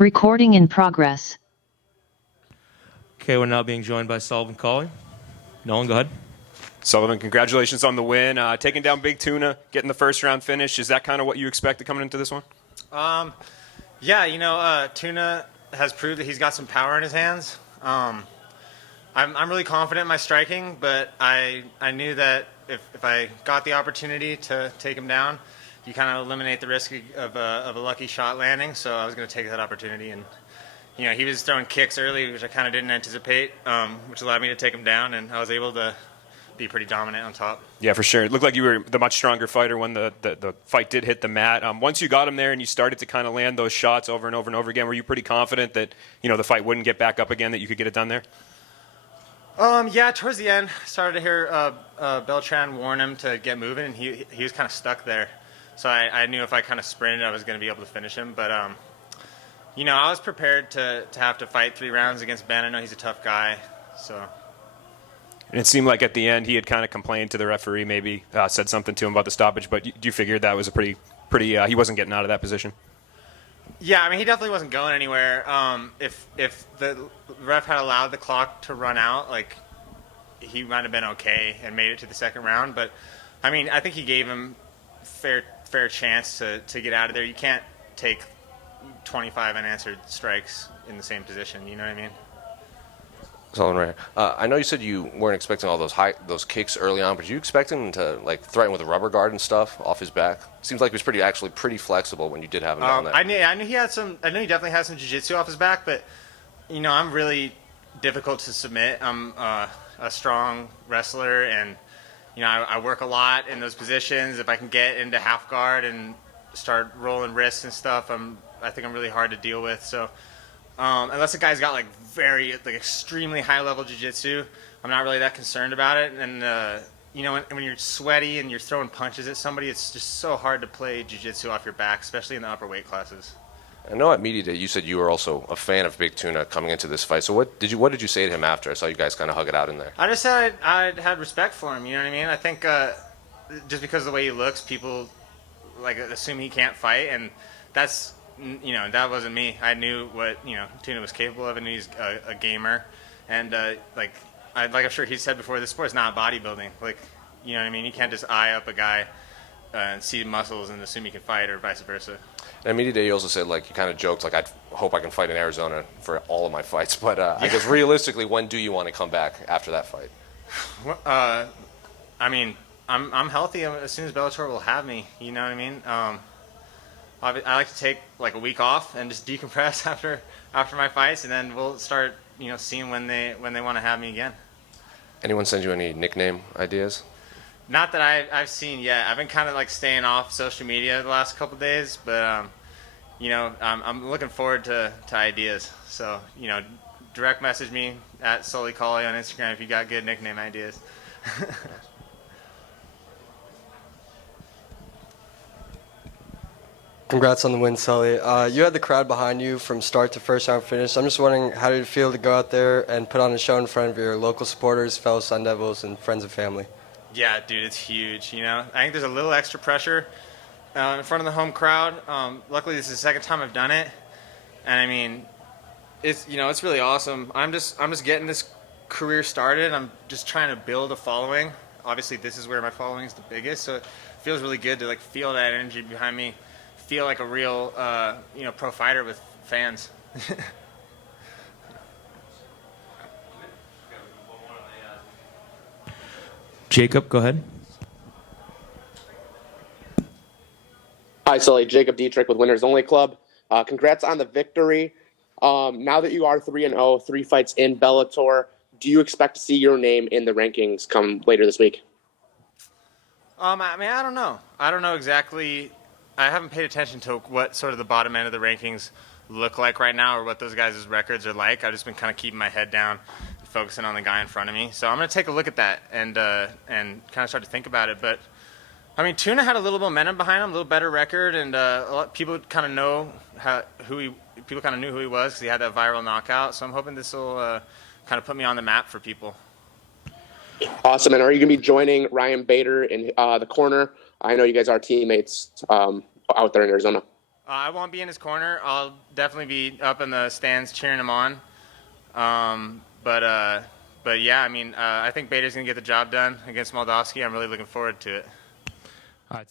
Recording in progress. Okay, we're now being joined by Sullivan Cauley. Nolan, go ahead. Sullivan, congratulations on the win. Taking down Big Tuna, getting the first round finish. Is that kind of what you expected coming into this one? Yeah, Tuna has proved that he's got some power in his hands. I'm really confident in my striking, but I knew that if I got the opportunity to take him down, you kind of eliminate the risk of a lucky shot landing. So I was going to take that opportunity, and he was throwing kicks early, which I kind of didn't anticipate, which allowed me to take him down, and I was able to be pretty dominant on top. Yeah, for sure. It looked like you were the much stronger fighter when the fight did hit the mat. Once you got him there and you started to kind of land those shots over and over and over again, were you pretty confident that the fight wouldn't get back up again, that you could get it done there? Yeah, towards the end, started to hear Beltran warn him to get moving, and he was kind of stuck there. So I knew if I kind of sprinted, I was going to be able to finish him. But, I was prepared to have to fight 3 rounds against Ben. I know he's a tough guy. So. And it seemed like at the end he had kind of complained to the referee, maybe said something to him about the stoppage. But do you figure that was a pretty he wasn't getting out of that position? Yeah, I mean, he definitely wasn't going anywhere. If the ref had allowed the clock to run out, he might have been okay and made it to the second round. But, I mean, I think he gave him fair chance to get out of there. You can't take 25 unanswered strikes in the same position. You know what I mean? Sullivan, I know you said you weren't expecting all those kicks early on, but did you expect him to threaten with a rubber guard and stuff off his back? Seems like he was actually pretty flexible when you did have him down there. I knew he had some. I knew he definitely had some jiu-jitsu off his back, but I'm really difficult to submit. I'm a strong wrestler, and I work a lot in those positions. If I can get into half guard and start rolling wrists and stuff, I think I'm really hard to deal with. So. Unless the guy's got very extremely high level jiu-jitsu, I'm not really that concerned about it. And when you're sweaty and you're throwing punches at somebody, it's just so hard to play jiu-jitsu off your back, especially in the upper weight classes. I know at media day you said you were also a fan of Big Tuna coming into this fight. So what did you say to him after? I saw you guys kind of hug it out in there. I just said I had respect for him. You know what I mean? I think just because of the way he looks, people assume he can't fight, and that's. That wasn't me. I knew what Tuna was capable of, and he's a gamer. And I'm sure he said before, this sport's not bodybuilding. You know what I mean? You can't just eye up a guy and see muscles and assume he can fight, or vice versa. And media day, you also said you kind of joked I hope I can fight in Arizona for all of my fights. But I guess realistically, when do you want to come back after that fight? I mean, I'm healthy as soon as Bellator will have me. You know what I mean? I like to take a week off and just decompress after my fights, and then we'll start seeing when they want to have me again. Anyone send you any nickname ideas? Not that I've seen yet. I've been kind of staying off social media the last couple of days, but I'm looking forward to ideas. So direct message me at Sullivan Cauley on Instagram if you got good nickname ideas. Congrats on the win, Sully. You had the crowd behind you from start to first round finish. I'm just wondering, how did it feel to go out there and put on a show in front of your local supporters, fellow Sun Devils, and friends and family? Yeah, dude, it's huge. I think there's a little extra pressure in front of the home crowd. Luckily, this is the second time I've done it, and I mean, it's it's really awesome. I'm just getting this career started. I'm just trying to build a following. Obviously, this is where my following is the biggest, so it feels really good to feel that energy behind me. Feel like a real, pro fighter with fans. Jacob, go ahead. Hi, Sully. Jacob Dietrich with Winners Only Club. Congrats on the victory. Now that you are 3-0, 3 fights in Bellator, do you expect to see your name in the rankings come later this week? I mean, I don't know. I don't know exactly. I haven't paid attention to what sort of the bottom end of the rankings look like right now, or what those guys' records are like. I've just been kind of keeping my head down, focusing on the guy in front of me. So I'm going to take a look at that and kind of start to think about it. But I mean, Tuna had a little momentum behind him, a little better record, and a lot of people kind of know people kind of knew who he was because he had that viral knockout. So I'm hoping this will kind of put me on the map for people. Awesome. And are you going to be joining Ryan Bader in the corner? I know you guys are teammates out there in Arizona. I won't be in his corner. I'll definitely be up in the stands cheering him on. But yeah, I mean, I think Bader's going to get the job done against Moldavsky. I'm really looking forward to it. All right.